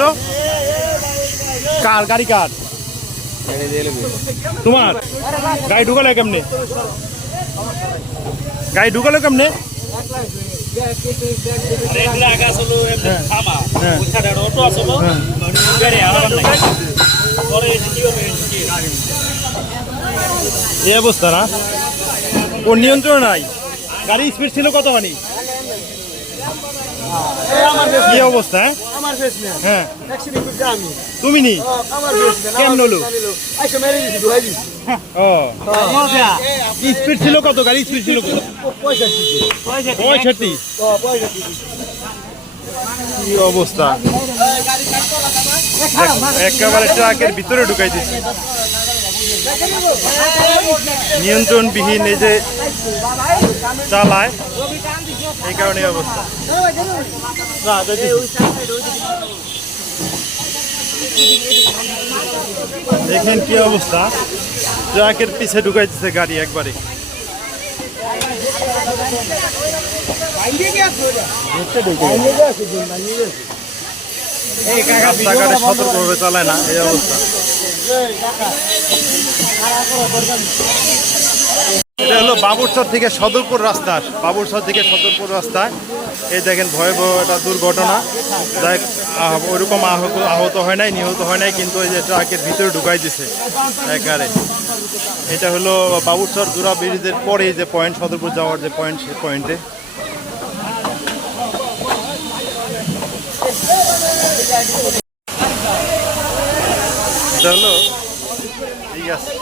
হলো কার, গাড়ি কার? তোমার? গাড়ি ঢুকালে কেমনে? গাড়ি ঢুকালো কেমনে? হ্যাঁ। এই অবস্থা না? ওর নিয়ন্ত্রণ নাই। গাড়ি স্পিড ছিল কত মানে? কি অবস্থা হ্যাঁ? আমার ফেস না হ্যাঁ। অ্যাক্সিডেন্ট আমি তুমি নি? আমার ফেস না কেমন হলো? আইসা মেরে দিছি দুহাই দিছি। ও। স্পিড ছিল কত গাড়ি? স্পিড ছিল কত? দিছি ও দিছি কি অবস্থা? একেবারে ট্রাকের ভিতরে ঢুকাই দিচ্ছে নিয়ন্ত্রণবিহীন এই যে চালায়, এই কারণে অবস্থা। দেখেন কি অবস্থা। ট্রাকের পিছে ঢুকাই দিচ্ছে গাড়ি একবারে। সতর্কভাবে চালায় না, এই অবস্থা। এটা হলো বাবুরচর থেকে সদরপুর রাস্তা। বাবুরচর থেকে সদরপুর রাস্তায় এই দেখেন ভয়াবহ একটা দুর্ঘটনা। যাই ওইরকম আহত আহত হয় নাই, নিহত হয় নাই, কিন্তু এই যে ট্রাকের ভিতরে ঢুকাই দিছে একারে এটা হলো বাবুরচর জোড়া ব্রিজের পরে যে পয়েন্ট সদরপুর যাওয়ার যে পয়েন্ট সেই পয়েন্টে এটা হলো ঠিক আছে।